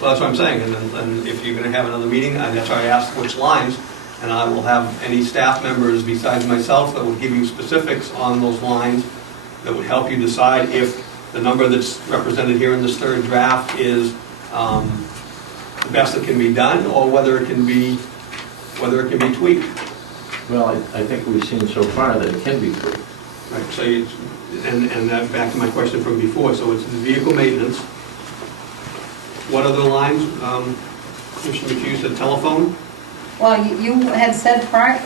Well, that's what I'm saying, and then if you're going to have another meeting, that's why I asked which lines, and I will have any staff members besides myself that will give you specifics on those lines that would help you decide if the number that's represented here in this third draft is the best that can be done, or whether it can be tweaked. Well, I think we've seen so far that it can be tweaked. Right, so and that back to my question from before, so it's the vehicle maintenance. What other lines, Commissioner McHugh said telephone? Well, you had said prior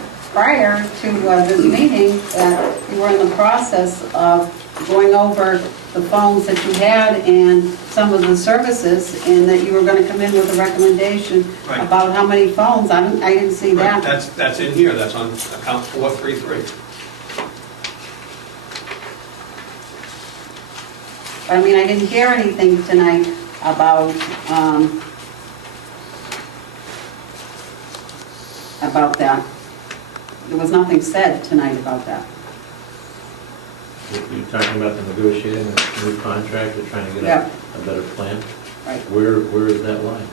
to this meeting that you were in the process of going over the phones that you had and some of the services, and that you were going to come in with a recommendation Right. about how many phones. I didn't see Right, that. that's in here, that's on account 433. I mean, I didn't hear anything tonight about that. There was nothing said tonight about that. You're talking about the negotiating a new contract, or trying to get a better plan? Right. Where is that line?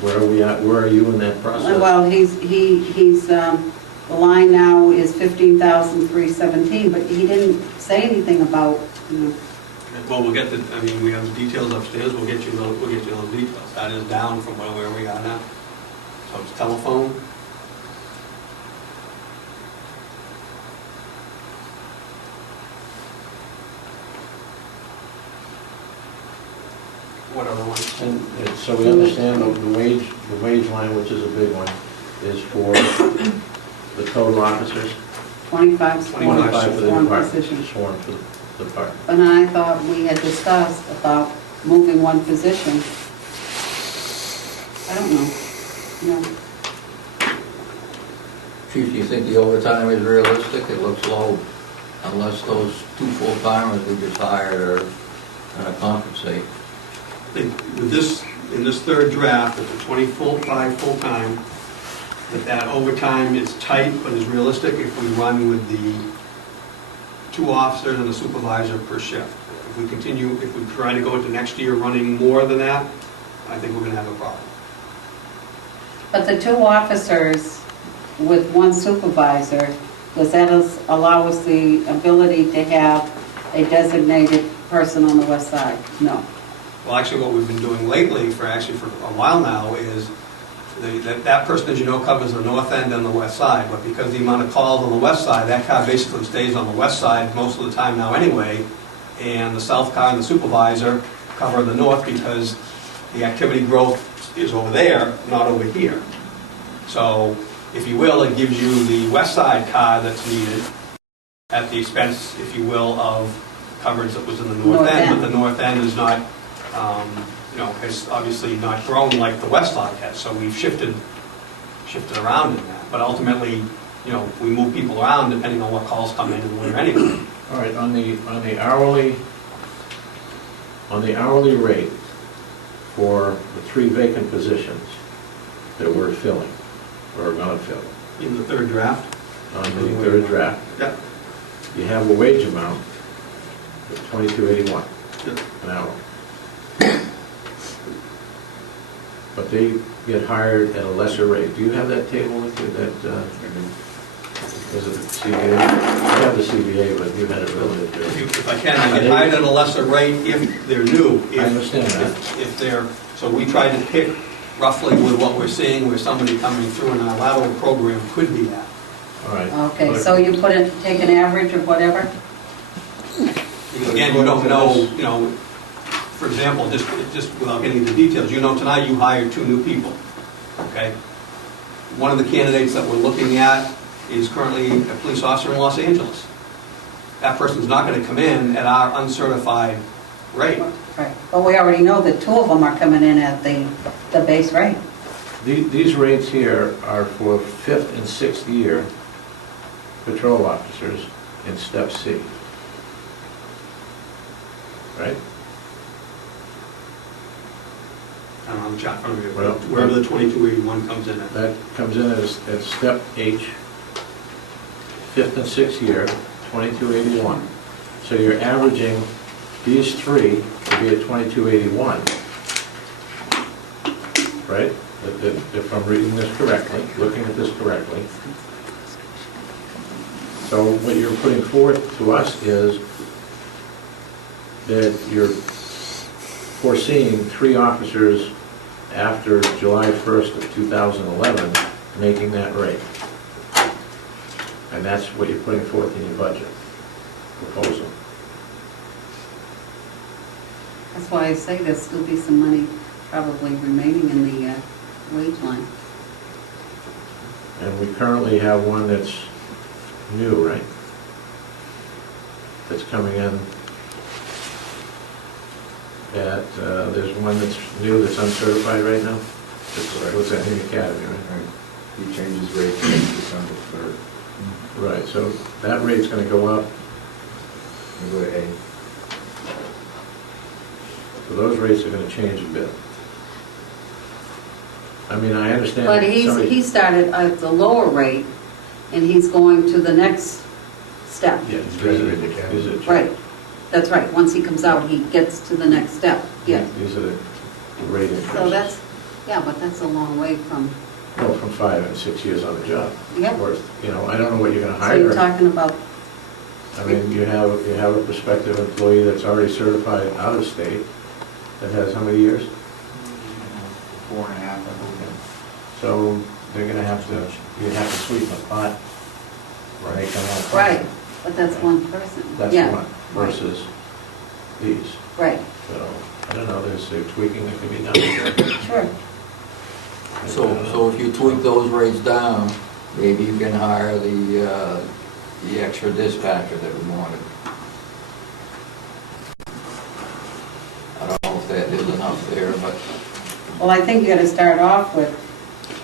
Where are we at? Where are you in that process? Well, he's the line now is 15,317, but he didn't say anything about, you know. Well, we'll get we have the details upstairs, we'll get you those details. That is down from where we are now. So it's telephone. What other ones? And so we understand the wage line, which is a big one, is for the total officers, 25 25 for the sworn department, positions. sworn for the department. But I thought we had discussed about moving one position. I don't know. No. Chief, do you think the overtime is realistic? It looks low, unless those two full-timers we just hired are going to compensate. With this, in this third draft, with the 25 full-time, that overtime is tight but is realistic if we run with the 2 officers and a supervisor per shift. If we try to go into next year running more than that, I think we're going to have a problem. But the 2 officers with 1 supervisor, does that allow us the ability to have a designated person on the west side? No. Well, actually, what we've been doing lately for a while now is that person, as you know, covers the north end and the west side, but because the amount of calls on the west side, that car basically stays on the west side most of the time now anyway, and the south car and the supervisor cover the north because the activity growth is over there, not over here. So, if you will, it gives you the west side car that's needed at the expense, if you will, of coverage that was in the north end, but the north end is not has obviously not grown like the west side has, so we've shifted around in that. But ultimately, we move people around depending on what calls come in and where anyway. All right, on the hourly rate for the 3 vacant positions that we're filling, or are going to fill. In the third draft? On the third draft. Yep. You have a wage amount of $22.81 an hour. But they get hired at a lesser rate. Do you have that table with you? Is it CBA? I have the CBA, but you had it relative to it. If I can, I get hired at a lesser rate if they're new. I understand that. If they're, so we try to pick roughly with what we're seeing where somebody coming through in our lateral program could be at. All right. Okay, so you take an average of whatever? Because again, you don't know, for example, just without getting into details, tonight you hired 2 new people, okay? One of the candidates that we're looking at is currently a police officer in Los Angeles. That person's not going to come in at our uncertified rate. Right, but we already know that 2 of them are coming in at the base rate. These rates here are for 5th and 6th year patrol officers in step C. Right? I don't know the chart in front of you, Well, wherever the 2281 comes in at. That comes in as step H, 5th and 6th year, 2281. So you're averaging these 3 to be at 2281. right? If I'm reading this correctly, looking at this correctly. So what you're putting forth to us is that you're foreseeing 3 officers after July 1st of 2011 making that rate. And that's what you're putting forth in your budget proposal. That's why I say there'll still be some money probably remaining in the wage line. And we currently have one that's new, right? That's coming in. There's one that's new that's uncertified right now? What's that, in the academy, right? Right. He changes rates December 3rd. Right, so that rate's gonna go up, We go to A. so those rates are gonna change a bit. I mean, I understand. But that somebody- he started at the lower rate, and he's going to the next step. Yeah, He's graduated the academy. these are- Right, that's right, once he comes out, he gets to the next step, yeah. These are the rate increases. So that's, yeah, but that's a long way from, Well, from 5 and 6 years on the job. Yeah. Or, you know, I don't know what you're gonna so you're hire. talking about, I mean, you have a prospective employee that's already certified out of state, that has how many years? 4.5, I believe. So they're gonna have to, you have to sweeten the pot. Right. Make them all right, but that's one person. That's Yeah, one versus these. right, So, I don't know, there's a tweaking that can be done. sure. So if you tweak those rates down, maybe you can hire the extra dispatcher that we wanted. I don't know if that is enough there, but Well, I think you gotta start off with,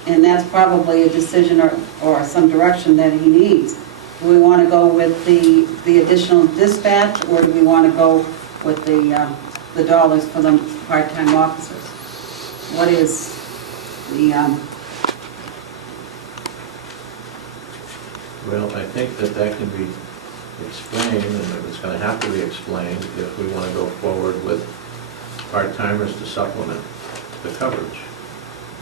and that's probably a decision or some direction that he needs. Do we wanna go with the additional dispatch, or do we wanna go with the dollars for the part-time officers? What is the, Well, I think that can be explained, and it's gonna have to be explained if we wanna go forward with part-timers to supplement the coverage.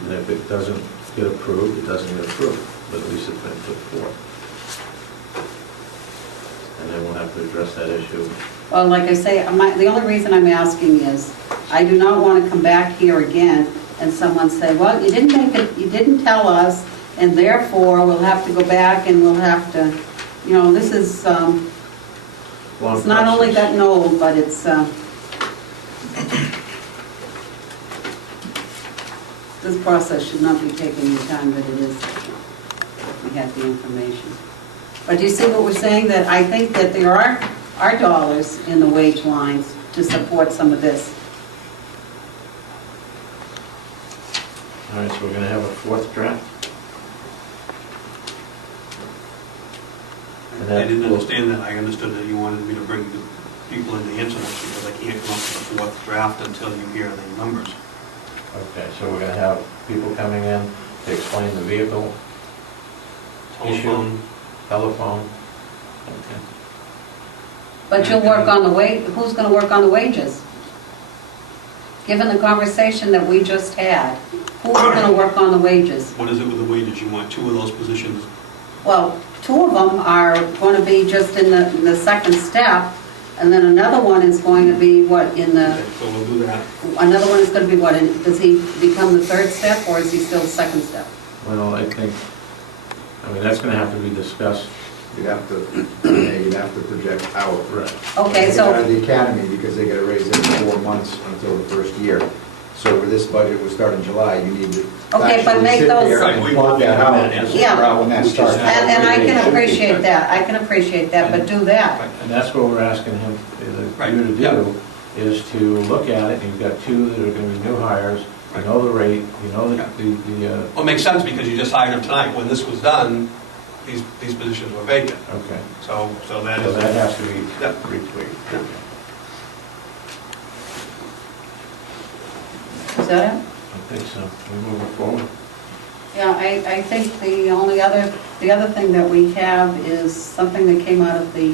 And if it doesn't get approved, it doesn't get approved, but at least it's been put forth. And then we'll have to address that issue. well, like I say, the only reason I'm asking is, I do not wanna come back here again and someone say, well, you didn't make it, you didn't tell us, and therefore we'll have to go back and we'll have to, you know, this is, Long it's not only process. gotten old, but it's, this process should not be taking the time that it is. We have the information. But you see what we're saying, that I think that there are dollars in the wage lines to support some of this. All right, so we're gonna have a 4th draft? And I that didn't will- understand that. I understood that you wanted me to bring the people in to answer this because I can't come up with a 4th draft until you hear the numbers. Okay, so we're gonna have people coming in to explain the vehicle, Telephone, telephone. Okay. But you'll work on the who's gonna work on the wages? Given the conversation that we just had, who's gonna work on the wages? what is it with the wages? You want 2 of those positions? Well, 2 of them are gonna be just in the second step, and then another one is going to be what, in the, Okay, so we'll do that. another one is gonna be what, does he become the 3rd step, or is he still the 2nd step? Well, I mean, that's gonna have to be discussed. You'd have to project out. Right. Okay, They got out of so, the academy because they got a raise every 4 months until the first year. So where this budget would start in July, you need to Okay, but actually make sit those- there Right, and we plot will be that doing out that, and yes. figure out when that Which is starts. happening. and I Should can be. appreciate that, but do that. Right. And that's what we're asking him, Right, you to yeah. do, is to look at it, and you've got 2 that are gonna be new hires, you know the rate, you know Yeah. the, Well, it makes sense because you just hired them tonight. When this was done, these positions were vacant. okay. So that So is. that has to be Yeah. retweaked. Yeah. Is that it? I think so. We move it forward. Yeah, I think the other thing that we have is something that came out of the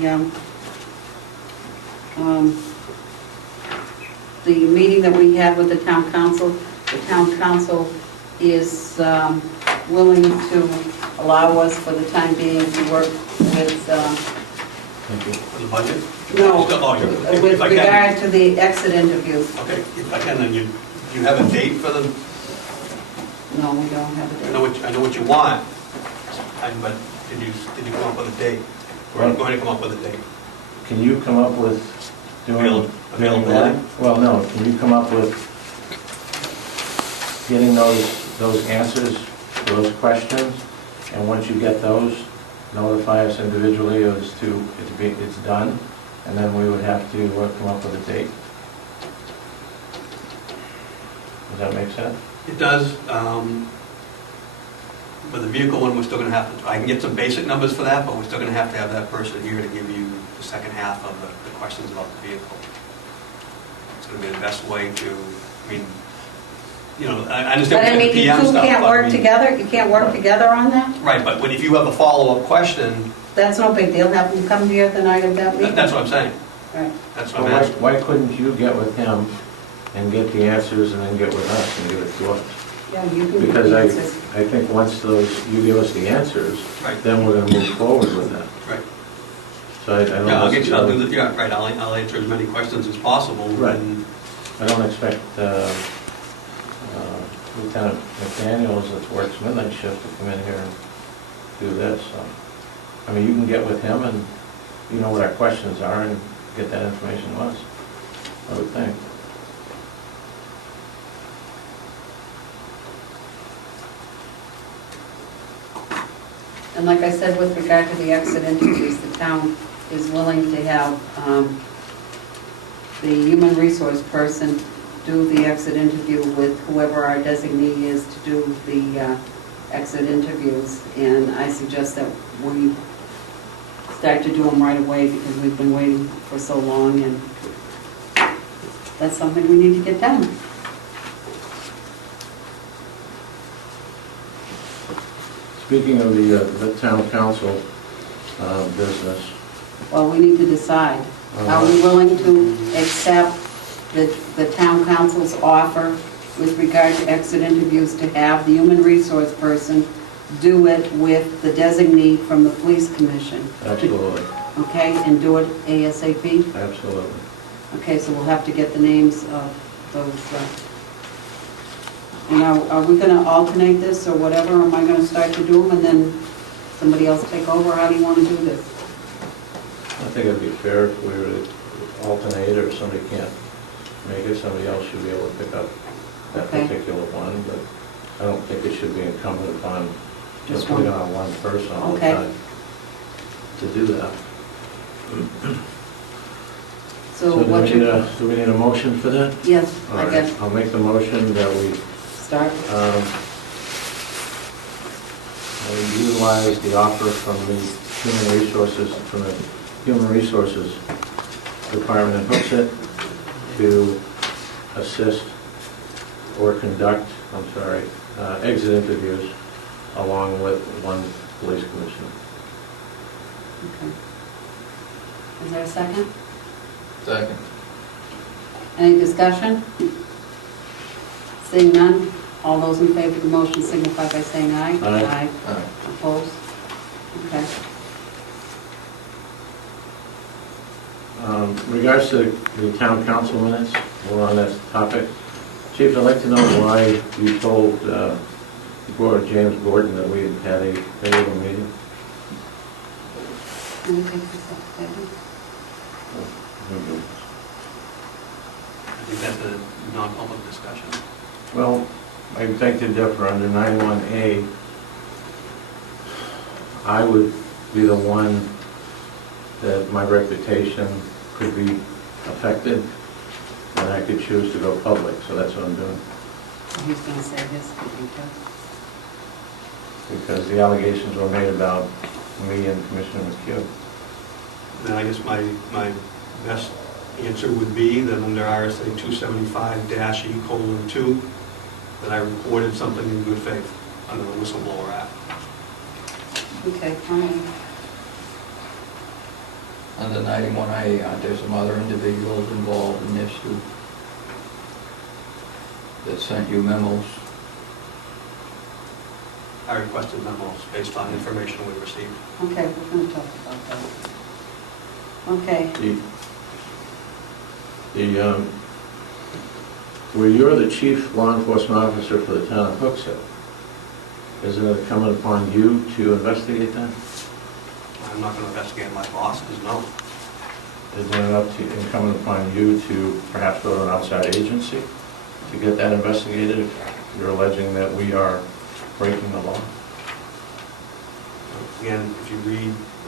meeting that we had with the town council. The town council is willing to allow us for the time being to work with, Thank you. For the budget? no, Oh, if with I can. regard to the exit interviews. Okay, if I can, then you have a date for them? No, we don't have a I date. know what you want, but did you come up with a date? Or are you going to come up with a date? Can you come up with doing Availability? that? Well, no, can you come up with getting those answers to those questions? And once you get those, notify us individually as to it's done, and then we would have to come up with a date. Does that make sense? It does. With the vehicle one, we're still going to have to, I can get some basic numbers for that, but we're still going to have that person here to give you the second half of the questions about the vehicle. It's going to be the best way to, I mean, I understand But I what mean, the you PM two stuff. can't but I work mean- together, you can't work together on that? Right, but if you have a follow-up question, That's no big deal, have them come here the night of that meeting. that's what I'm saying. Right. That's what Well, I'm asking. why couldn't you get with him and get the answers and then get with us and give it to us? Yeah, you can get Because the answers. I think once you give us the answers, Right, then we're gonna move forward with that. right. So I don't. Yeah, I'll get you, I'll do that, yeah, right, I'll answer as many questions as possible. Right. And I don't expect Lieutenant McDaniels that works midnight shift to come in here and do this, so. I mean, you can get with him and you know what our questions are and get that information to us, I would think. And like I said, with regard to the exit interviews, the town is willing to have the human resource person do the exit interview with whoever our designee is to do the exit interviews. And I suggest that we start to do them right away because we've been waiting for so long, and that's something we need to get done. Speaking of the town council business, Well, we need to decide. Are we willing to accept the town council's offer with regard to exit interviews to have the human resource person do it with the designee from the police commission? absolutely, Okay, and do it ASAP? absolutely. Okay, so we'll have to get the names of those. And are we going to alternate this or whatever? Or am I going to start to do them and then somebody else take over? How do you want to do this? I think it'd be fair if we were to alternate, or if somebody can't make it, somebody else should be able to pick up that Okay. particular one, but I don't think it should be incumbent upon Just just putting one. on one person all the Okay. time to do that. So do what's we need your, do we need a motion for that? yes, All I right, guess, I'll make the motion that we start. we utilize the offer from the Human Resources Department in Hooksett to assist or conduct, exit interviews along with one police commissioner. Okay. Is there a second? Second. Any discussion? Seeing none, all those in favor of the motion signify by saying aye. Aye. All right. Opposed? Okay. Regards to the town council minutes, we're on that topic. Chief, I'd like to know why you told James Gordon that we had had a regular meeting. Let me take this up, David. I think that's a non-public discussion. Well, I beg to differ. Under 91A, I would be the one that my reputation could be affected, and I could choose to go public, so that's what I'm doing. He's going to say this, because Because the allegations were made about me and Commissioner McHugh. Then I guess my best answer would be that under RSA 275-E:2, that I reported something in good faith under the Whistleblower Act. okay, fine. Under 91A, aren't there some other individuals involved in this too? That sent you memos I requested memos based on information we received. Okay, we're going to talk about that. Okay, Where you're the chief law enforcement officer for the town of Hooksett, isn't it incumbent upon you to investigate that? I'm not going to investigate my bosses, no. Isn't it incumbent upon you to perhaps go to an outside agency to get that investigated if you're alleging that we are breaking the law? Again, if you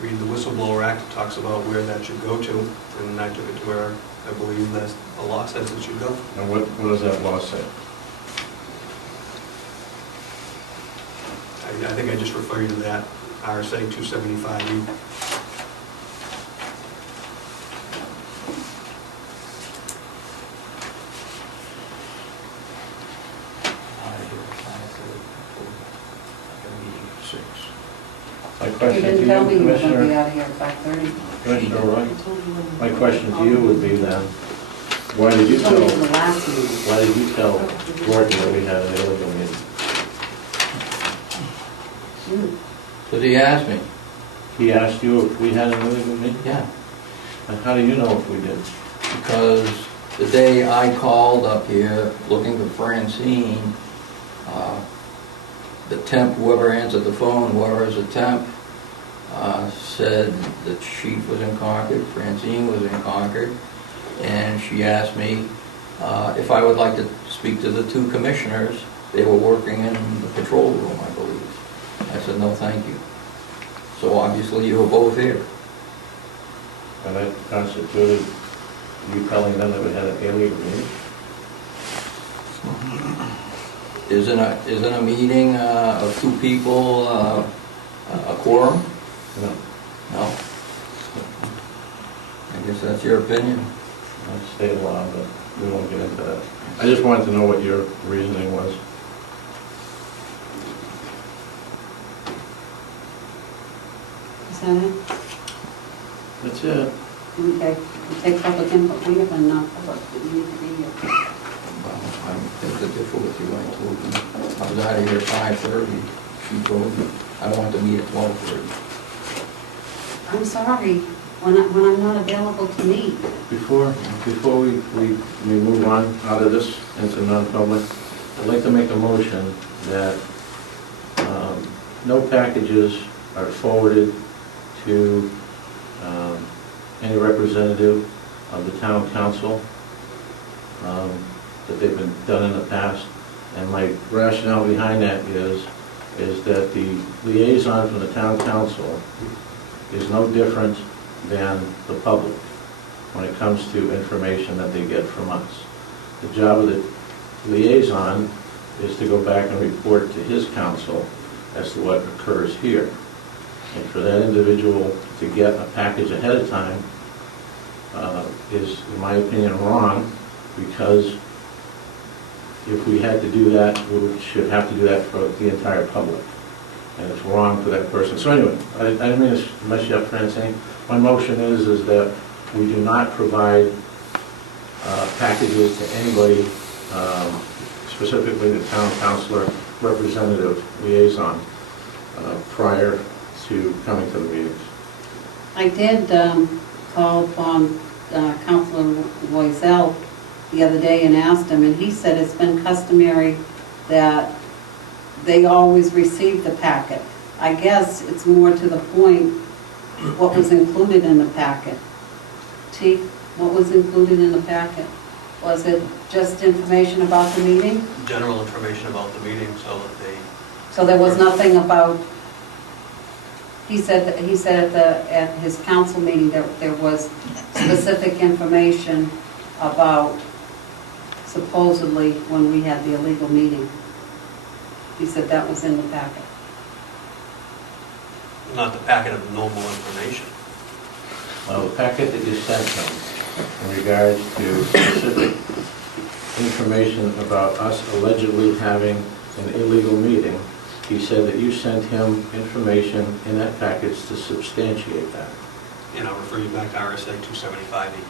read the Whistleblower Act, it talks about where that should go to, and I took it to where I believe that the law says it should go. And what does that law say? I think I just refer you to that, RSA 275E. My you question to didn't tell me you, you were going to be Commissioner, out of here at 5:30. Commissioner Wright, my question to you would be then, why did you You told me in the tell, last meeting. why did you tell Gordon that we had an illegal meeting? Because he asked me. He asked you if we had an illegal meeting? Yeah. And how do you know if we did? Because the day I called up here looking for Francine, the temp, whoever answered the phone, whoever is a temp, said the chief was in Concord, Francine was in Concord, and she asked me if I would like to speak to the two commissioners. They were working in the patrol room, I believe. I said, no, thank you. So obviously you were both here. And that constituted you telling them that we had an illegal meeting? Isn't a meeting of two people a quorum? No. No. I guess that's your opinion. That's state law, but we won't get into that. I just wanted to know what your reasoning was. Is that it? That's it. Okay, we take public input, we have enough public, we need to be here. Well, I think the differ with you, I told you. I was out of here at 5:30. She told me I wanted to meet at 12:30. I'm sorry, when I'm not available to meet. Before we move on out of this into non-public, I'd like to make a motion that no packages are forwarded to any representative of the town council, that they've been done in the past. And my rationale behind that is that the liaison from the town council is no different than the public when it comes to information that they get from us. The job of the liaison is to go back and report to his council as to what occurs here. And for that individual to get a package ahead of time is, in my opinion, wrong, because if we had to do that, we should have to do that for the entire public. And it's wrong for that person. So anyway, I didn't mean to mess you up, Francine. My motion is that we do not provide packages to anybody, specifically the town councilor, representative, liaison, prior to coming to the meetings. I did call upon Councilor Loisel the other day and asked him, and he said it's been customary that they always receive the packet. I guess it's more to the point what was included in the packet. Chief, what was included in the packet? Was it just information about the meeting? General information about the meeting, so that they, So there was nothing about, he said at his council meeting that there was specific information about supposedly when we had the illegal meeting. He said that was in the packet. not the packet of normal information. Well, the packet that you sent him in regards to specific information about us allegedly having an illegal meeting, he said that you sent him information in that package to substantiate that. And I'll refer you back to RSA 275E.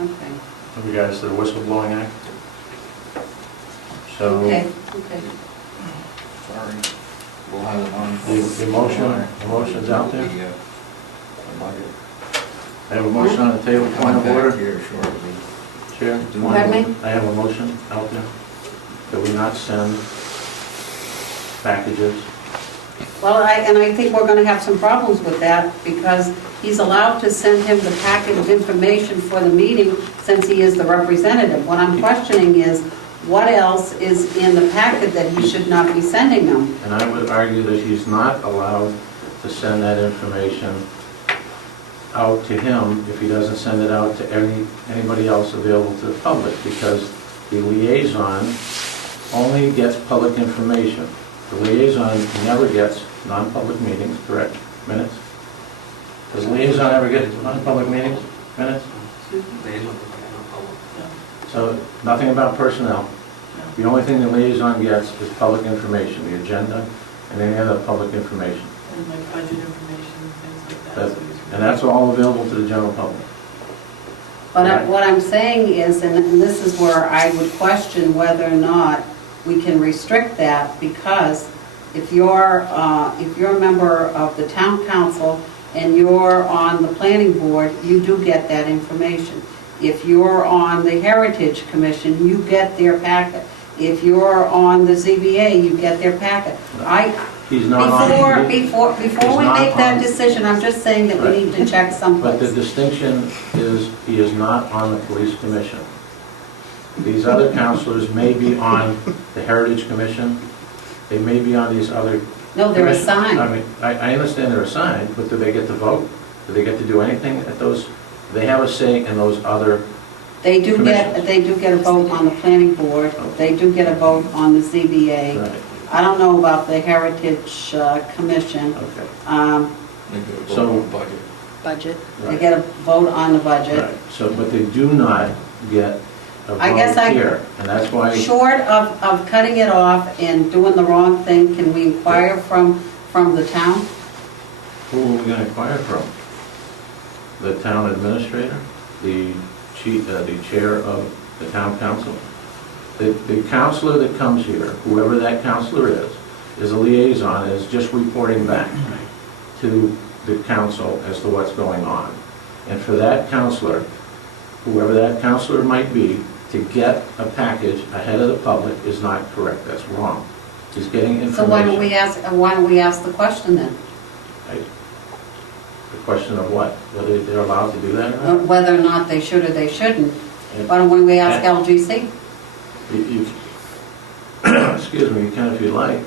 Okay. In regards to the whistleblowing act. So, Okay. Sorry. We'll have it on. The motion's out there? The budget. I have a motion on the table, point Coming of back order. here shortly. Chair? Pardon me? I have a motion out there that we not send packages. Well, I think we're gonna have some problems with that, because he's allowed to send him the packet of information for the meeting since he is the representative. What I'm questioning is, what else is in the packet that he should not be sending them? And I would argue that he's not allowed to send that information out to him if he doesn't send it out to anybody else available to the public, because the liaison only gets public information. The liaison never gets non-public meetings, correct? Minutes? Does the liaison ever get non-public meetings? Minutes? So, nothing about personnel. The only thing the liaison gets is public information, the agenda, and any other public information. And like budget information, things like that. And that's all available to the general public. But what I'm saying is, and this is where I would question whether or not we can restrict that, because if you're a member of the town council and you're on the planning board, you do get that information. If you're on the Heritage Commission, you get their packet. If you're on the ZBA, you get their packet. He's not on. Before He's we not make that on. decision, I'm just saying that we Right. need to check But the someplace. distinction is, he is not on the police commission. These other counselors may be on the Heritage Commission, they may be on these other. No, they're commissions. assigned. I mean, I understand they're assigned, but do they get to vote? Do they get to do anything at those? They have a say in those other, They do commissions. get a vote on the planning board, they do get a vote on the ZBA. right, I don't know about the Heritage Commission. okay. They do a So- vote on budget. Budget. They get a vote on the budget. Right, so, but they do not get a I guess vote I- here, and that's why. Short of cutting it off and doing the wrong thing, can we inquire from the town? Who are we going to inquire from? The town administrator, the chief, the chair of the town council? The counselor that comes here, whoever that counselor is a liaison, is just reporting back to the council as to what's going on. And for that counselor, whoever that counselor might be, to get a package ahead of the public is not correct. That's wrong. He's getting information. So why don't we ask the question then? Right? The question of what? Whether they're allowed to do that or not? Whether or not they should or they shouldn't. And Why don't we ask LGC? you- excuse me, you can if you like,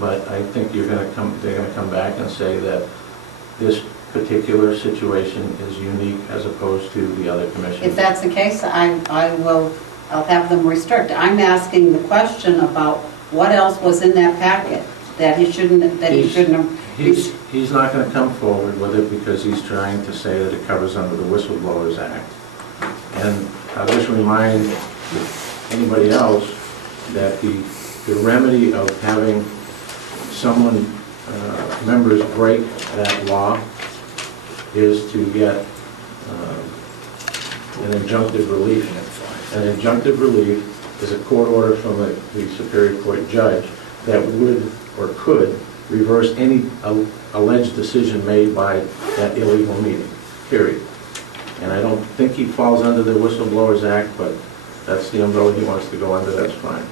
but I think they're gonna come back and say that this particular situation is unique as opposed to the other commissions. If that's the case, I'll have them restrict. I'm asking the question about what else was in that packet that he shouldn't have. He's not going to come forward with it because he's trying to say that it covers under the Whistleblowers Act. And I'll just remind anybody else that the remedy of having someone, members break that law is to get an injunctive relief. An injunctive relief is a court order from the Superior Court judge that would or could reverse any alleged decision made by that illegal meeting, period. And I don't think he falls under the Whistleblowers Act, but that's the umbrella he wants to go under, that's fine.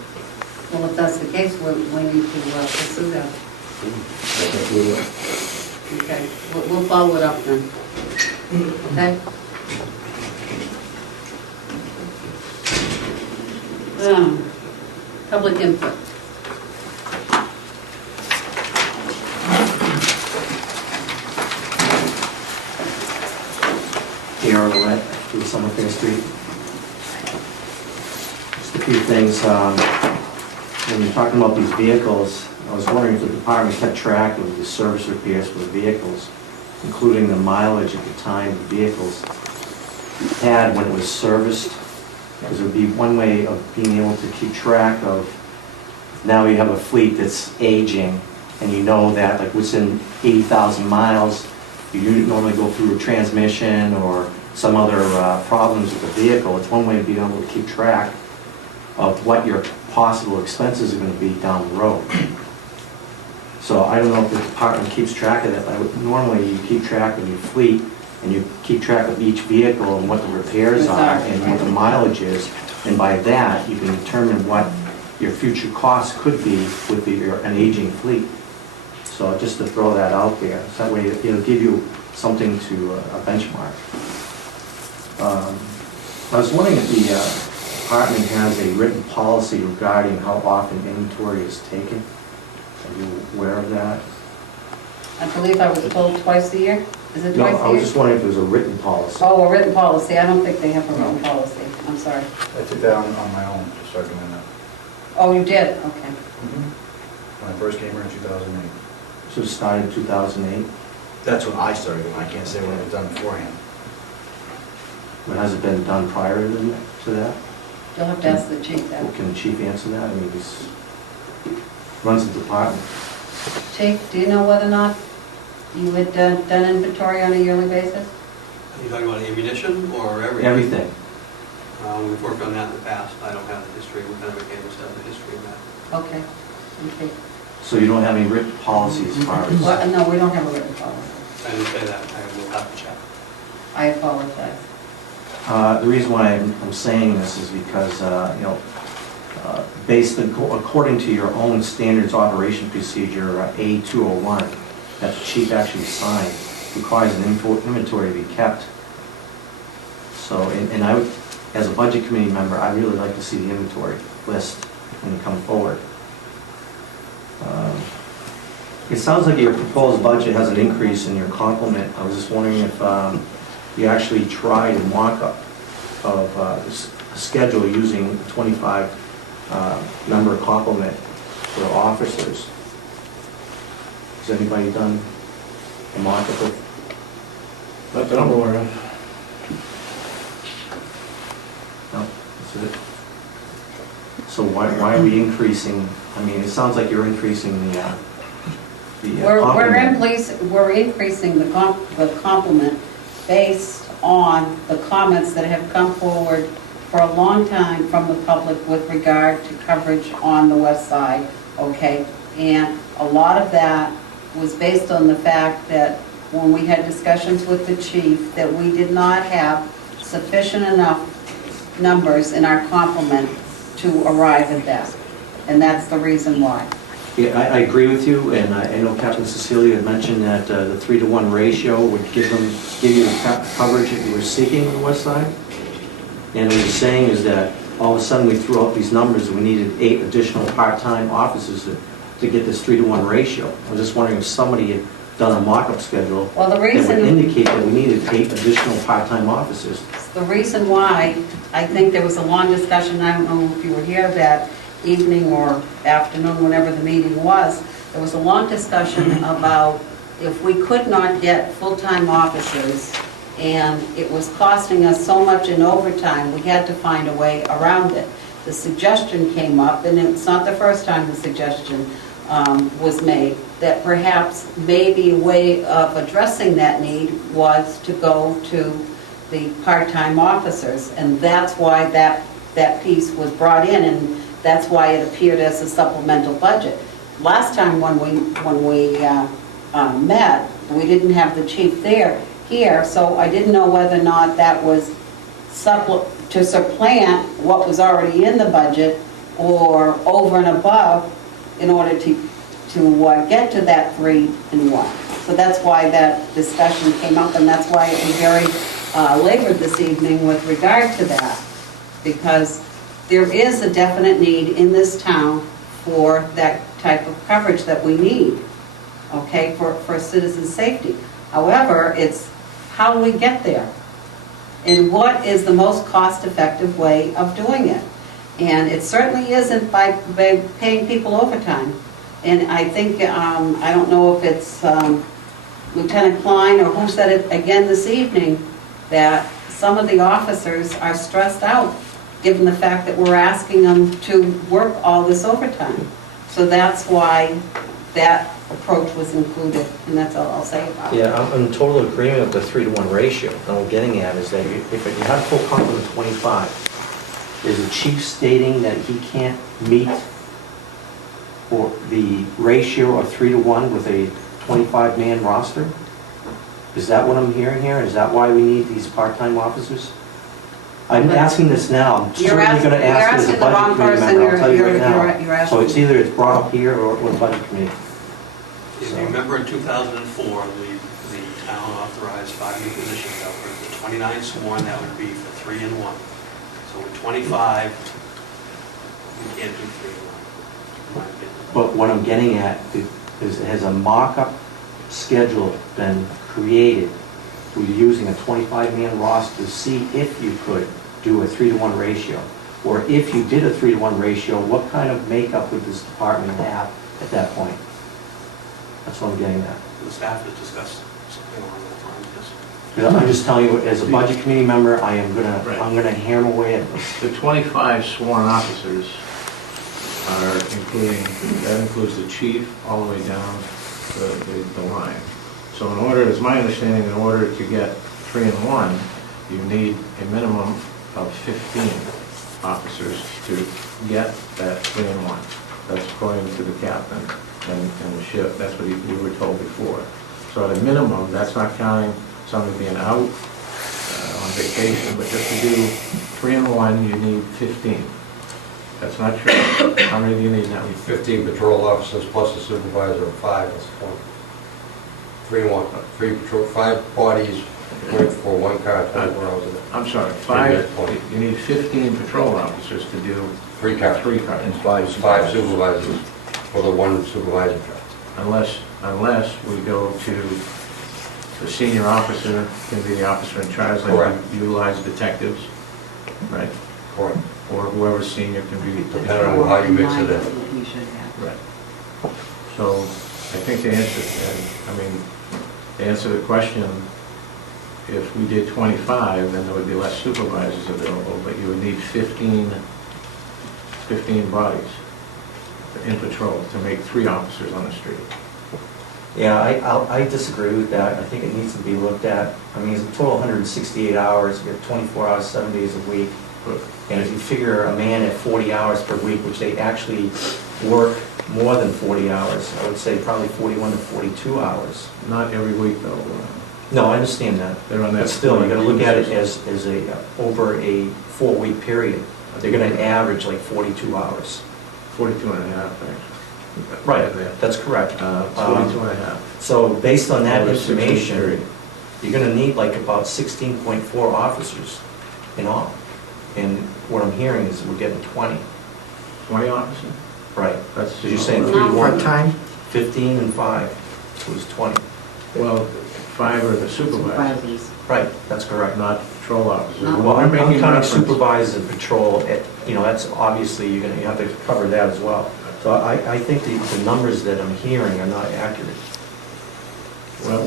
Well, if that's the case, we need to pursue that. I think we will. Okay, we'll follow it up then. Okay? Public input. Pierre Lorette, 2 Summer Fair Street. Just a few things. When you're talking about these vehicles, I was wondering if the department kept track of the service repairs for the vehicles, including the mileage at the time the vehicles had when it was serviced. Because it would be one way of being able to keep track of, now you have a fleet that's aging, and you know that like within 80,000 miles, you normally go through a transmission or some other problems with the vehicle. It's one way of being able to keep track of what your possible expenses are gonna be down the road. So I don't know if the department keeps track of that, but normally you keep track of your fleet, and you keep track of each vehicle and what the repairs are and what the mileage is, and by that, you can determine what your future costs could be with an aging fleet. So just to throw that out there, so that way it'll give you something to a benchmark. I was wondering if the department has a written policy regarding how often inventory is taken. Are you aware of that? I believe I was told twice a year. Is it No, twice I a was year? just wondering if there was a written policy. Oh, a written policy. I don't think they have a written policy. I'm sorry. I took that on my own to start doing that. Oh, you did? Okay. When I first came here in 2008. So it started in 2008, That's when I started doing it. I can't say when it was done beforehand. but has it been done prior to that? You'll have to ask the chief Or that. can the chief answer that? I mean, he's, runs the department. Chief, do you know whether or not you had done inventory on a yearly basis? Are you talking about ammunition or everything? Everything. We've worked on that in the past. I don't have the history. We've never gave us the history of that. Okay. Okay. So you don't have any written policies as far as? Well, no, we don't have a written policy. I didn't say that. I will have to check. I apologize. The reason why I'm saying this is because, according to your own standards operation procedure, A201, that the chief actually signed, requires an inventory to be kept. So, and I would, as a budget committee member, I'd really like to see the inventory list when you come forward. It sounds like your proposed budget has an increase in your complement. I was just wondering if you actually tried a mock-up of a schedule using 25 member complement for officers. Has anybody done a mock-up of? Not that I'm aware of. No, that's it. So why are we increasing, I mean, it sounds like you're increasing the complement. We're increasing the complement based on the comments that have come forward for a long time from the public with regard to coverage on the west side, okay? And a lot of that was based on the fact that when we had discussions with the chief, that we did not have sufficient enough numbers in our complement to arrive at that. And that's the reason why. Yeah, I agree with you, and I know Captain Cecilia had mentioned that the 3-to-1 ratio would give you the coverage that you were seeking on the west side. And what he's saying is that all of a sudden we threw out these numbers, and we needed 8 additional part-time officers to get this 3-to-1 ratio. I was just wondering if somebody had done a mock-up schedule Well, the that would reason, indicate that we needed 8 additional part-time officers. the reason why, I think there was a long discussion, I don't know if you were here that evening or afternoon, whenever the meeting was, there was a long discussion about if we could not get full-time officers and it was costing us so much in overtime, we had to find a way around it. The suggestion came up, and it's not the first time the suggestion was made, that perhaps maybe a way of addressing that need was to go to the part-time officers, and that's why that piece was brought in, and that's why it appeared as a supplemental budget. Last time when we met, we didn't have the chief here, so I didn't know whether or not that was to supplant what was already in the budget or over and above in order to get to that 3-in-1. So that's why that discussion came up, and that's why it was very labored this evening with regard to that, because there is a definite need in this town for that type of coverage that we need, okay, for citizen safety. However, it's how we get there, and what is the most cost-effective way of doing it. And it certainly isn't by paying people overtime. And I think, I don't know if it's Lieutenant Klein or who said it again this evening, that some of the officers are stressed out, given the fact that we're asking them to work all this overtime. So that's why that approach was included, and that's all I'll say about it. Yeah, I'm in total agreement with the 3-to-1 ratio. And what I'm getting at is that if you have full complement of 25, is the chief stating that he can't meet or the ratio of 3 to 1 with a 25-man roster? Is that what I'm hearing here? Is that why we need these part-time officers? I'm asking this now, I'm You're certainly asking, going to you're ask it as a asking the wrong budget committee person, member, I'll tell you right you're now. So it's asking. either it's brought up here or the budget committee. If you remember in 2004, the town authorized 5 new positions that were the 29 sworn, that would be for 3 and 1. So with 25, we can't do 3 and 1, in my opinion. But what I'm getting at is, has a mock-up schedule been created? We're using a 25-man roster to see if you could do a 3 to 1 ratio. Or if you did a 3 to 1 ratio, what kind of makeup would this department have at that point? That's what I'm getting at. The staff has discussed something along those lines, yes. Because I'm just telling you, as a budget committee member, I'm Right. gonna hammer away at this. The 25 sworn officers are including, that includes the chief all the way down the line. So in order, it's my understanding, in order to get 3 and 1, you need a minimum of 15 officers to get that 3 and 1. That's according to the captain and the ship, that's what you were told before. So at a minimum, that's not counting somebody being out on vacation, but just to do 3 and 1, you need 15. That's not true. How many do you need now? 15 patrol officers plus a supervisor of 5, that's 20. 3 and 1, 3 patrol, 5 bodies work for 1 car, 24 hours a day. I'm sorry, 5, you need 15 patrol officers to do 3 cars. 3 cars. And 5 5 supervisors for the 1 supervisor job. Unless we go to the senior officer, can be the officer in charge, like Correct. we utilize detectives, right? Correct. Or whoever's senior can be. Depending on how you mix it in. You should have. Right. So I think the answer, to answer the question, if we did 25, then there would be less supervisors available, but you would need 15 bodies in patrol to make 3 officers on the street. Yeah, I disagree with that. I think it needs to be looked at. I mean, it's a total 168 hours, you have 24 hours, 7 days a week. And if you figure a man at 40 hours per week, which they actually work more than 40 hours, I would say probably 41 to 42 hours. Not every week, though. No, I understand that. They're on that. But still, you gotta look at it as over a 4-week period. They're gonna average like 42 hours. 42 and a half, actually. Right, that's correct. 42 and a half. So based on that Over a 6-week information, period. you're gonna need like about 16.4 officers in all. And what I'm hearing is we're getting 20. 20 officers? Right. That's. So you're saying 3 to 1? Part-time? 15 and 5 was 20. Well, 5 are the supervisors, Right, that's correct. not patrol officers. No. Well, I'm We're making counting reference- supervisors and patrol, that's obviously, you have to cover that as well. So I think the numbers that I'm hearing are not accurate. Well,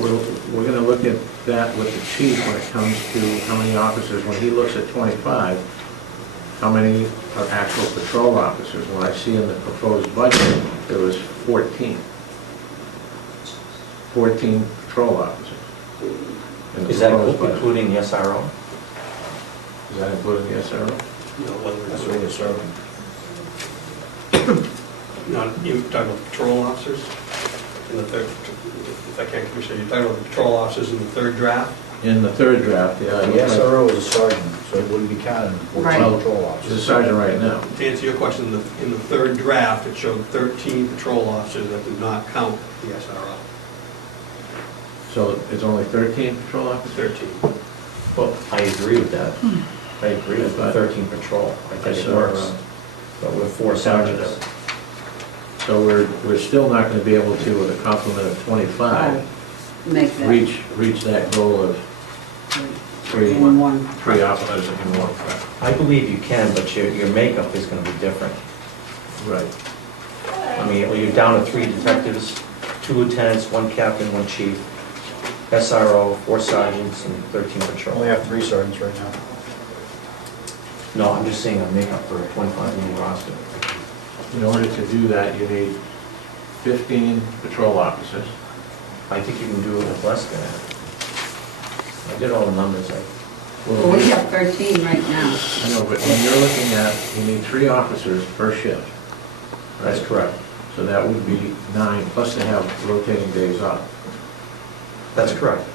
we're going to look at that with the chief when it comes to how many officers. When he looks at 25, how many are actual patrol officers? When I see in the proposed budget, there was 14. 14 patrol officers. in the Is that proposed budget. including the SRO? Is that including the SRO? You know, whether That's it's, what we're serving. you're talking about patrol officers in the third, if I can't, Commissioner, you're talking about the patrol officers in the 3rd draft? In the 3rd draft, yeah. The SRO is a sergeant, so it wouldn't be counted for Right. patrol He's a officers. sergeant right now. To answer your question, in the 3rd draft, it showed 13 patrol officers that did not count the SRO. So it's only 13 patrol officers? 13. Well, I agree with that. I agree with the 13 patrol. I think it works. But with 4 sergeants. So we're still not going to be able to, with a complement of 25, Make that. reach that goal of 3 In one. officers in 1 car. I believe you can, but your makeup is going to be different. Right. I mean, you're down to 3 detectives, 2 lieutenants, 1 captain, 1 chief, SRO, 4 sergeants, and 13 We patrol. only have 3 sergeants right now. No, I'm just saying a makeup for a 25-man roster. In order to do that, you need 15 patrol officers. I think you can do it with less than that. I did all the numbers. Well, we have 13 right now. I know, but when you're looking at, you need 3 officers per shift. That's correct. So that would be 9, plus they have rotating days off. That's correct.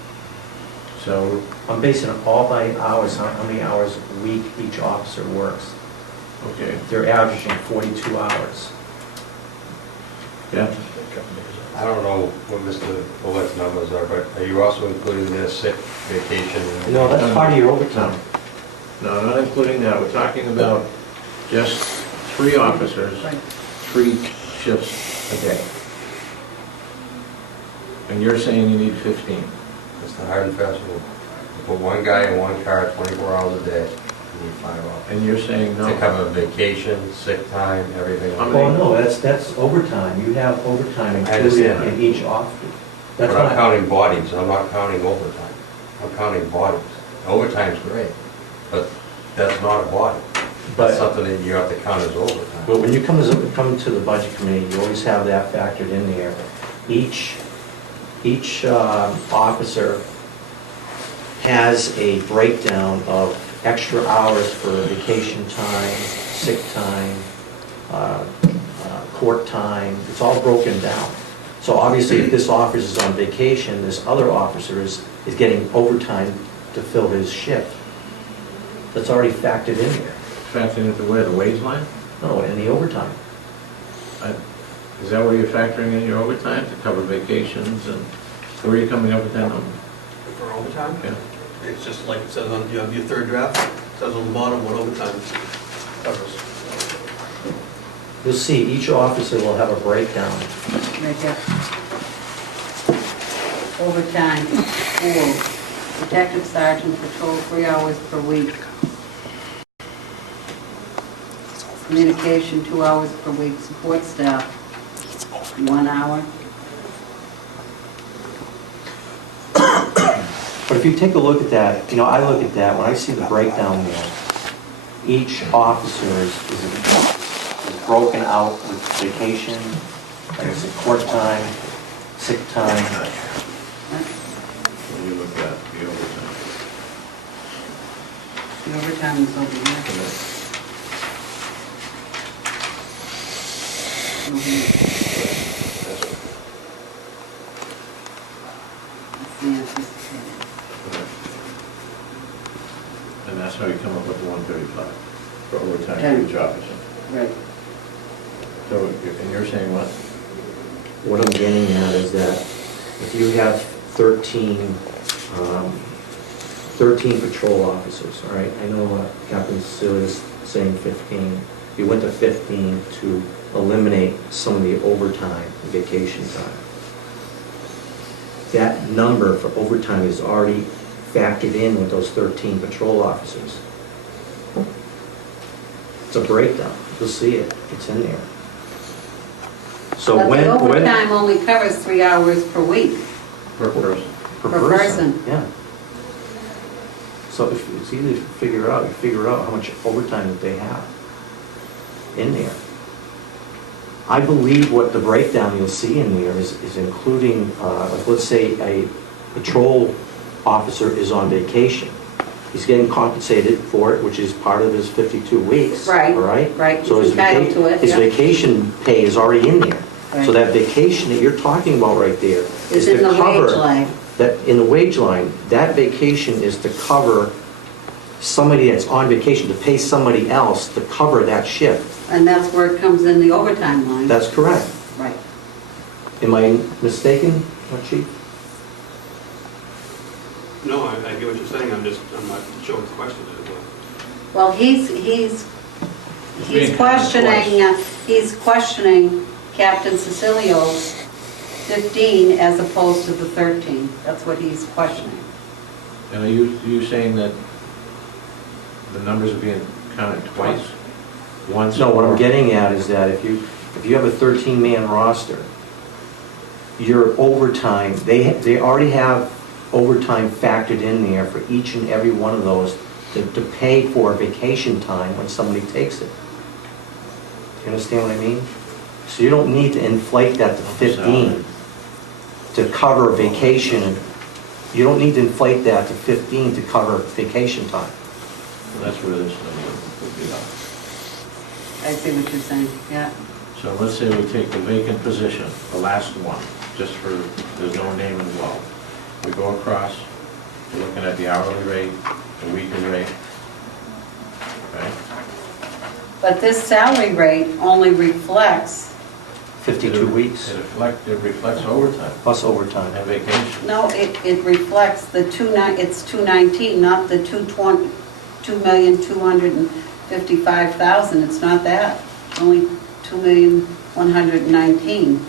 So, I'm basing it all by hours, how many hours a week each officer works. okay, They're averaging 42 hours. yeah, I don't know what Mr. Bullett's numbers are, but are you also including their sick, vacation? No, that's part of your overtime. no, not including that, we're talking about just 3 officers, 3 shifts a day. And you're saying you need 15. It's the hard and fast rule. You put one guy in one car 24 hours a day, you need 5 hours. And you're saying no. To cover vacation, sick time, everything. How many- Oh, no, that's overtime. You have overtime I included understand. in each officer. But That's I'm not, counting bodies, I'm not counting overtime. I'm counting bodies. Overtime's great, but that's not a body. That's but, something that you have to count as overtime. but when you come to the budget committee, you always have that factored in there. Each officer has a breakdown of extra hours for vacation time, sick time, court time. It's all broken down. So obviously, if this officer is on vacation, this other officer is getting overtime to fill his shift. That's already factored in there. Factoring into where, the wage line? No, in the overtime. Is that where you're factoring in your overtime to cover vacations and where are you coming up with that number? For overtime? Yeah. It's just like it says on, you have your third draft, it says on the bottom what overtime covers. You'll see, each officer will have a breakdown. Right there. Overtime, 4. Detective sergeant patrol 3 hours per week. Communication 2 hours per week. Support staff 1 hour. But if you take a look at that, I look at that, when I see the breakdown there, each officer is broken out with vacation, like I said, court time, sick time. When you look at the overtime. The overtime is over here. That's the anticipated. And that's how you come up with the 135 for overtime Yeah. for each officer. Right. So, and you're saying what? What I'm getting at is that if you have 13 patrol officers, all right? I know Captain Cecilia is saying 15. You went to 15 to eliminate some of the overtime, vacation time. That number for overtime is already factored in with those 13 patrol officers. It's a breakdown. You'll see it. It's in there. So But when the overtime only covers 3 hours per week. Per person. per per person, person. yeah. So if it's easy to figure out, you figure out how much overtime that they have in there. I believe what the breakdown you'll see in there is including, like let's say a patrol officer is on vacation. He's getting compensated for it, which is part of his 52 weeks. Right, All right? right. So He's his entitled to it, his yeah. vacation pay is already in there. Right. So that vacation that you're talking about right there It's is in to the cover. wage line. That, in the wage line, that vacation is to cover somebody that's on vacation, to pay somebody else to cover that shift. And that's where it comes in the overtime line. That's correct. Right. Am I mistaken, Chief? No, I get what you're saying, I'm not sure what the question is. Well, he's being questioning Captain Cecilio's 15 as opposed to the 13. That's what he's questioning. And are you saying that the numbers are being counted twice? Once? No, what I'm or- getting at is that if you have a 13-man roster, your overtime, they already have overtime factored in there for each and every one of those to pay for vacation time when somebody takes it. You understand what I mean? So you don't need to inflate that to 15 to cover vacation You don't need to inflate that to 15 to cover vacation time. So that's where this number would be up. I see what you're saying, yeah. So let's say we take the vacant position, the last one, just for, there's no name involved. We go across, we're looking at the hourly rate, the weekly rate, right? But this salary rate only reflects, 52 weeks It reflects overtime plus overtime. and vacation. no, it reflects the it's 219, not the 2,255,000. It's not that. It's only 2,119,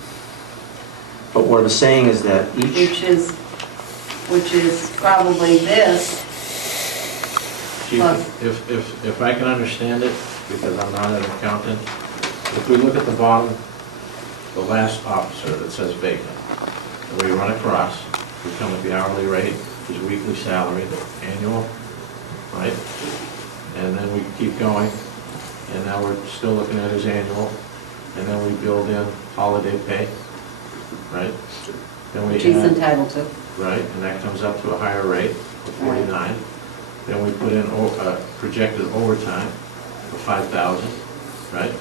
But what I'm saying is that each, which is probably this. Chief, if I can understand it, because I'm not an accountant, if we look at the bottom, the last officer that says vacant, and we run across, we come at the hourly rate, his weekly salary, annual, right? And then we keep going, and now we're still looking at his annual, and then we build in holiday pay, right? Then we Which he's add- entitled to. Right, and that comes up to a higher rate of 49. Then we put in projected overtime of 5,000, right?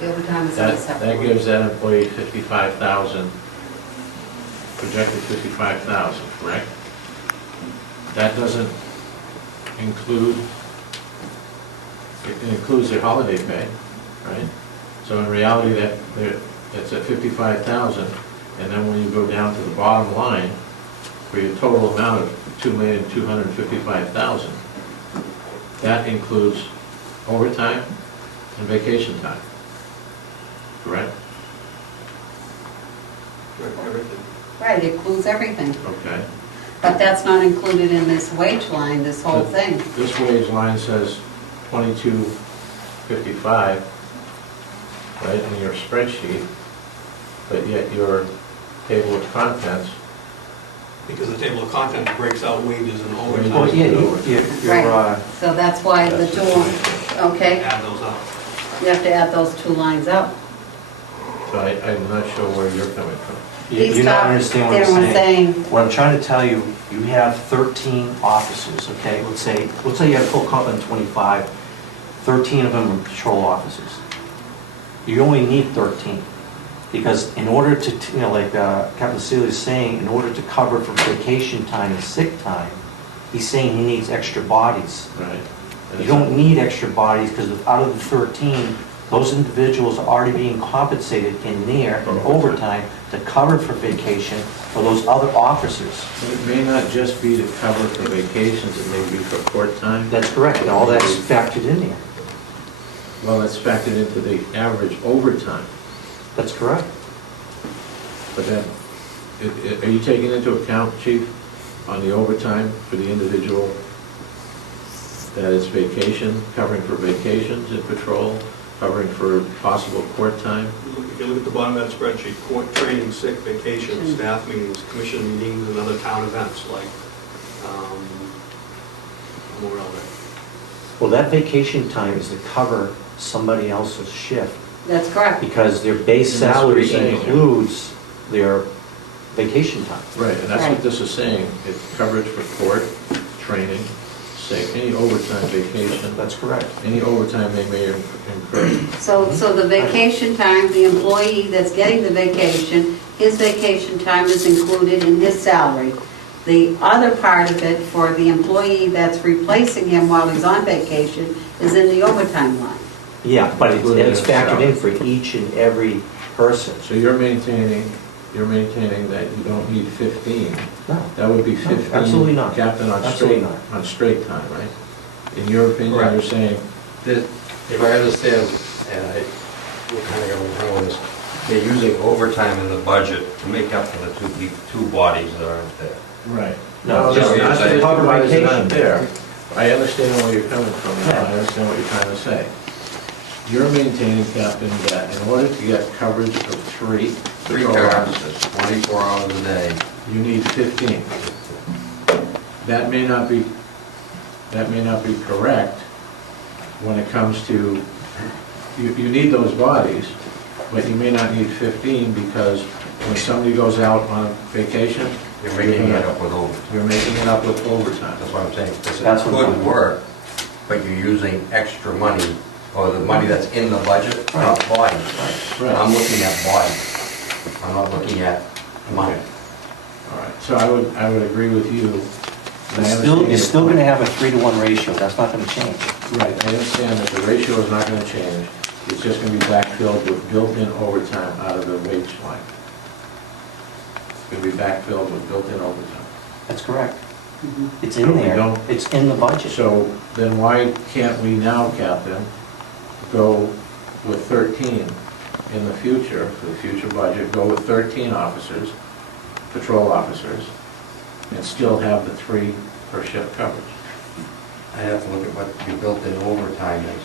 The overtime is on a That separate one. gives that employee 55,000, projected 55,000, correct? That doesn't include, it includes their holiday pay, right? So in reality, it's at 55,000, and then when you go down to the bottom line, for your total amount of 2,255,000, that includes overtime and vacation time, correct? Right, it includes everything. Okay. But that's not included in this wage line, this whole thing. This wage line says 2255, right, in your spreadsheet, but yet your table of contents, Because the table of contents breaks out wages and well, overtime. yeah, you're, Right, so that's why the That's the two, point. okay, Add those up. you have to add those two lines up. so I'm not sure where you're coming from. Please you're not stop. understanding what They I'm were saying. saying, What I'm trying to tell you, you have 13 officers, okay? Let's say you have a full complement of 25, 13 of them are patrol officers. You only need 13, because in order to, like Captain Seeley is saying, in order to cover for vacation time and sick time, he's saying he needs extra bodies. Right. You don't need extra bodies, because out of the 13, those individuals are already being compensated in there in overtime to cover for vacation for those other officers. It may not just be to cover for vacations, it may be for court time. That's correct, and all that's factored in there. Well, it's factored into the average overtime, That's correct. but then, are you taking into account, Chief, on the overtime for the individual, that is vacation, covering for vacations in patrol, covering for possible court time? If you look at the bottom of that spreadsheet, court training, sick, vacation, staff meetings, commission meetings, and other town events like Memorial Day. Well, that vacation time is to cover somebody else's shift, that's correct. because their base And that's what salary he's saying here. includes their vacation time. Right, and that's Right. what this is saying, it's coverage for court, training, sick, any overtime, vacation, That's correct. any overtime they may incur. So the vacation time, the employee that's getting the vacation, his vacation time is included in his salary. The other part of it for the employee that's replacing him while he's on vacation is in the overtime line. Yeah, but Including it's factored in salary. for each and every person. So you're maintaining that you don't need 15. No, That would be 15. absolutely not. Captain on Absolutely straight, not. on straight time, right? In your opinion, Correct. you're saying, If I understand, and we're kind of going around with this, they're using overtime in the budget to make up for the two bodies that aren't there. right. No, No, just not saying- that cover everybody's not vacation. there. I understand where you're coming from now, Yeah. I understand what you're trying to say. You're maintaining, Captain, that in order to get coverage of three Three patrol cars, officers, 24 hours a day. you need 15. That may not be correct when it comes to, you need those bodies, but you may not need 15 because when somebody goes out on vacation, You're making it up with overtime. you're making it up with overtime. That's what I'm saying. This That's is what good I'm- work, but you're using extra money, or the money that's in the budget, not bodies. Right. I'm looking at bodies. I'm not looking at money. Okay. All right, so I would agree with you. And I You're understand still your going to point. have a 3-to-1 ratio, that's not going to change. Right, I understand that the ratio is not going to change. It's just going to be backfilled with built-in overtime out of the wage line. It's going to be backfilled with built-in overtime. That's correct. It's No, in we there, don't. it's in the budget. So then why can't we now, Captain, go with 13 in the future, for the future budget, go with 13 officers, patrol officers, and still have the 3 per shift coverage? I have to look at what your built-in overtime is.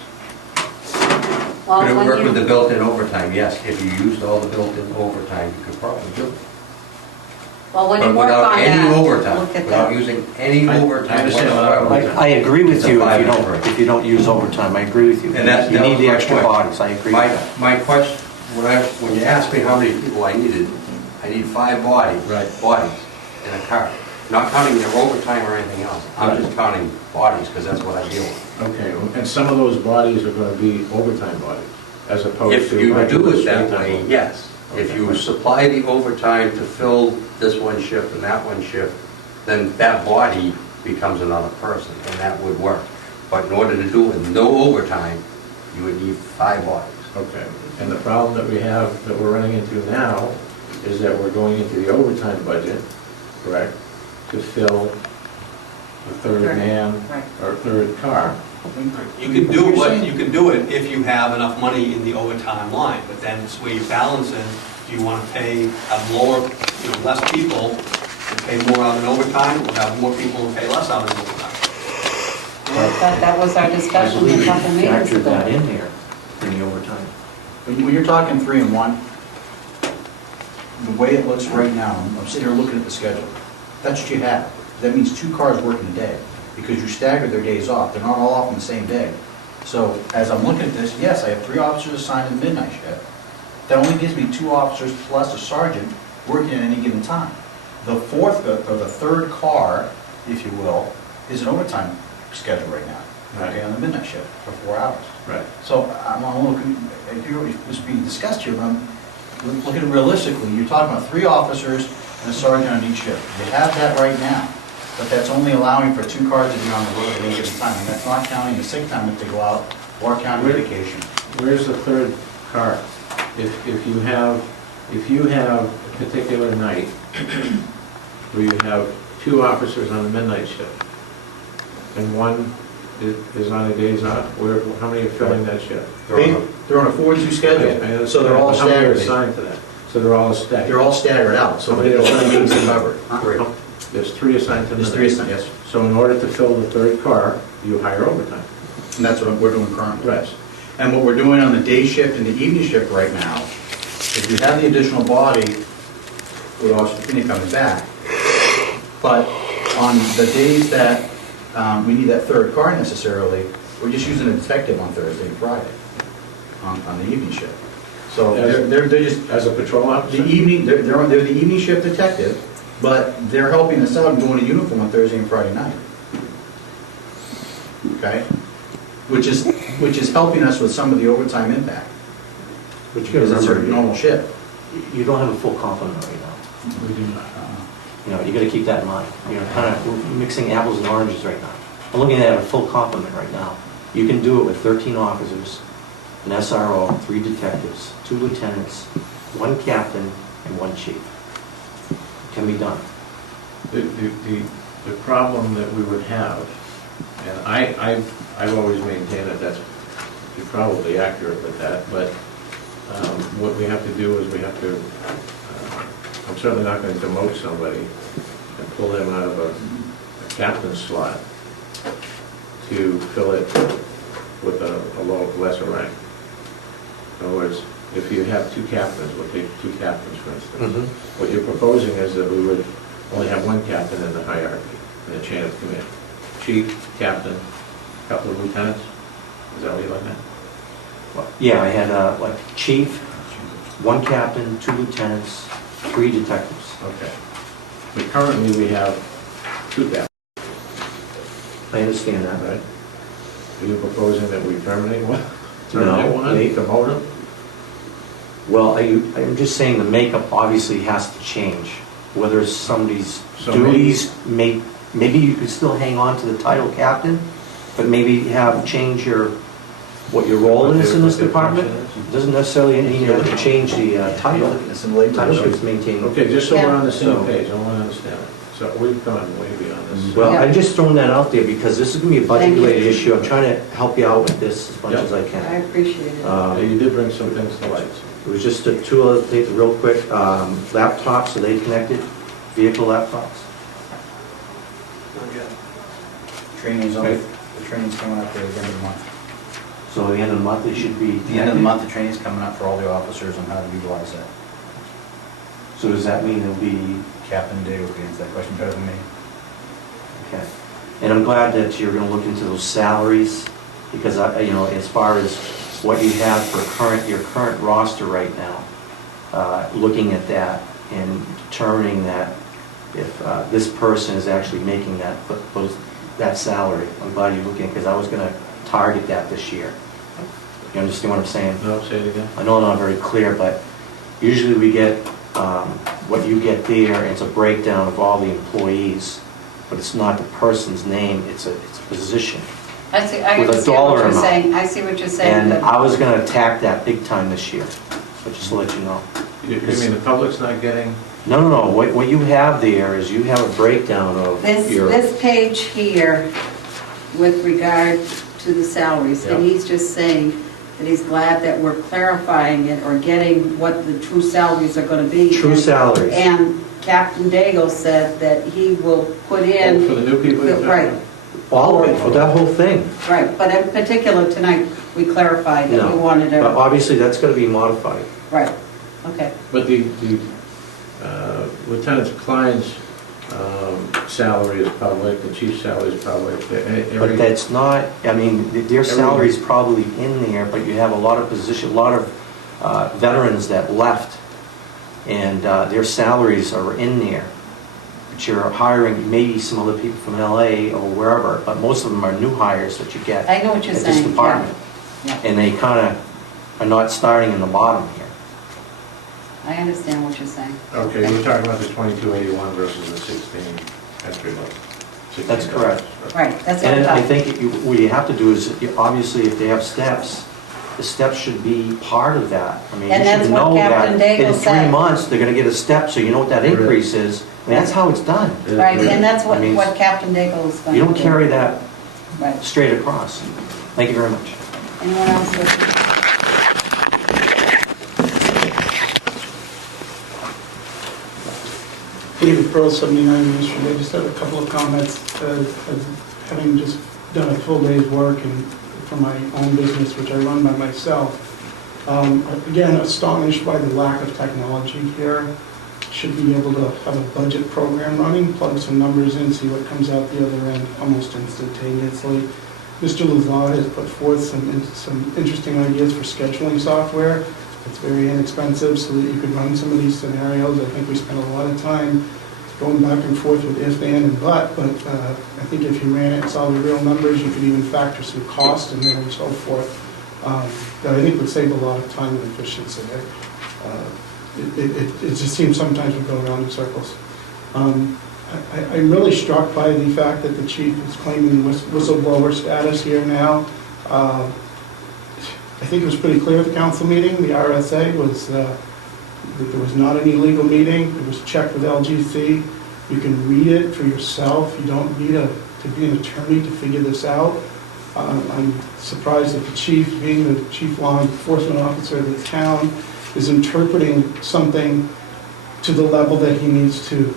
Well, Could it when work with the you, built-in overtime? Yes, if you used all the built-in overtime, you could probably do it. well, when you But work without on any that, overtime, look at without that. using any I overtime understand whatsoever. without I agree with It's a you five-hour. if you don't use overtime, I agree with you. And that You was need the my extra point. bodies, I agree with that. My question, when you asked me how many people I needed, I need 5 bodies. Right. Bodies in a car, not counting their overtime or anything else. I'm just counting bodies, because that's what I deal with. Okay, and some of those bodies are going to be overtime bodies, as opposed If to... you do regular it that straight-time way, overtime. yes. If you supply the overtime to fill this one shift and that one shift, then that body becomes another person, and that would work. But in order to do it with no overtime, you would need 5 bodies. Okay, and the problem that we have, that we're running into now, is that we're going into the overtime budget, correct, to fill the third man Right. or third car. You can do it if you have enough money in the overtime line, but then it's where you balance it. Do you want to have less people and pay more out in overtime, or have more people and pay less out in overtime? That was our I discussion believe a you couple meetings factored that ago. in here, in the overtime. When you're talking 3 and 1, the way it looks right now, I'm sitting here looking at the schedule, that's what you have. That means 2 cars working a day, because you stagger their days off, they're not all off on the same day. So as I'm looking at this, yes, I have 3 officers assigned in the midnight shift. That only gives me 2 officers plus a sergeant working at any given time. The fourth, or the third car, if you will, is an overtime schedule right now, okay, on the midnight shift for 4 hours. Right. So I'm a little, I hear what's being discussed here, but I'm looking at it realistically. You're talking about 3 officers and a sergeant on each shift. You have that right now, but that's only allowing for 2 cars to be on the road at any given time. And that's not counting the sick time if they go out or counting vacation. Where's the third car? If you have a particular night where you have 2 officers on the midnight shift, and one is on a days off, how many are filling that shift? They're on a 4-2 schedule, so they're all How many are staggered. assigned to that? So they're all staggered? They're all staggered out, so they're being covered. There's 3 assigned to the There's 3 assigned, yes. So in order to fill the third car, you hire overtime. And that's what we're doing currently. Right. And what we're doing on the day shift and the evening shift right now, is we have the additional body with Officer Finney coming back, but on the days that we need that third car necessarily, we're just using a detective on Thursday and Friday on the evening shift. So they're just, As a patrol officer? the evening, they're the evening shift detective, but they're helping us out and going to uniform on Thursday and Friday night. Okay? Which is helping us with some of the overtime impact, But you because gotta it's a remember, normal shift. you don't have a full complement right now. We do not. You gotta keep that in mind. You're we're mixing apples and oranges right now. I'm looking at a full complement right now. You can do it with 13 officers, an SRO, 3 detectives, 2 lieutenants, 1 captain, and 1 chief. It can be done. The problem that we would have, and I've always maintained that you're probably accurate with that, but what we have to do is we have to, I'm certainly not going to demote somebody and pull them out of a captain's slot to fill it with a lesser rank. In other words, if you have 2 captains, we'll take 2 captains for instance. What you're proposing is that we would only have 1 captain in the hierarchy, in the chain of command. Chief, captain, a couple of lieutenants, is that what you like that? Yeah, I had like chief, 1 captain, 2 lieutenants, 3 detectives. Okay. But currently, we have 2 captains, I understand that. right? Are you proposing that we terminate one? No, Terminate one, they- demote him? Well, I'm just saying the makeup obviously has to change. Whether somebody's So duties, maybe you could still hang on to the title captain, but maybe change what your role What is in this their department. function is? Doesn't necessarily mean you have to change the title. It's in labor. Title should maintain. Okay, just so we're on the So- same page, I want to understand it. So we've gone way beyond this. Well, Yeah. I'm just throwing that out there because this is going to be a Thank you. budget-related issue. I'm trying to help you out with this as much Yeah. as I I can. appreciate it. You did bring some things to light. It was just 2 other things, real quick. Laptops, are they connected? Vehicle laptops? Training's Okay. the training's coming up there at the end of the month. So at the end of the month, they should be At the end of the connected? month, the training's coming up for all the officers on how to utilize that. So does that mean it'll be, Captain Day will answer that question better than me. okay. And I'm glad that you're gonna look into those salaries, because as far as what you have for your current roster right now, looking at that and determining that if this person is actually making that salary, I'm glad you're looking, because I was gonna target that this year. You understand what I'm saying? No, say it again? I know I'm not very clear, but usually we get what you get there, it's a breakdown of all the employees, but it's not the person's name, it's a position. I see what with a dollar you're amount. saying. I see what you're saying. And but- I was going to attack that big time this year, but just to let you know. You mean the public's not getting? No, what you have there is you have a breakdown of your... This page here, with regard to the salaries, and Yeah. he's just saying that he's glad that we're clarifying it or getting what the true salaries are going to be. True salaries. And Captain Daigle said that he will put in... For the new people? you're talking Right, about? All of it, for that whole thing. right, but in particular tonight, we clarified that No, we wanted but to... obviously that's going to be modified. Right, okay. But the Lieutenant Klein's salary is public, the chief's salary is public. But that's not, I mean, their salary's probably in there, but you have a lot of veterans that left, and their salaries are in there. But you're hiring maybe some other people from LA or wherever, but most of them are new hires that you get I know what you're at this saying, department. yeah. And they kind of are not starting in the bottom here. I understand what you're saying. Okay, we're talking about the 2281 versus the 16 entry level. That's correct. Right, that's what I'm And I talking. think what you have to do is, obviously, if they have steps, the steps should be part of that. I mean, And you that's should what know that Captain Daigle in 3 said. months, they're gonna get a step, so you know what that increase is. I mean, that's how it's done. Right, and that's I mean, what Captain Daigle is going You to do. don't carry that Right. straight across. Thank you very much. Anyone else with? David Pearl, 79 Main Street. I just have a couple of comments. Having just done a full day's work and for my own business, which I run by myself, again, astonished by the lack of technology here. Should be able to have a budget program running, plug some numbers in, see what comes out the other end almost instantaneously. Mr. Lazar has put forth some interesting ideas for scheduling software. It's very inexpensive so that you could run some of these scenarios. I think we spent a lot of time going back and forth with if, and, but I think if you ran it and saw the real numbers, you could even factor some cost in there and so forth. That I think would save a lot of time and efficiency. It just seems sometimes we go around in circles. I'm really struck by the fact that the chief is claiming whistleblower status here now. I think it was pretty clear at the council meeting, the RSA was that there was not an illegal meeting. It was checked with LGC. You can read it for yourself. You don't need to be an attorney to figure this out. I'm surprised that the chief, being the chief law enforcement officer of the town, is interpreting something to the level that he needs to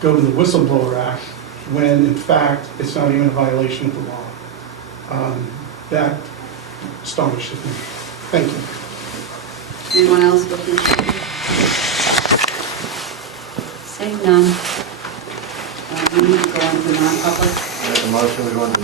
go to the Whistleblower Act, when in fact it's not even a violation of the law. That astonishes me. Thank you. Anyone else with me? Seeing none. We need to go into non-public. Make a motion, we go into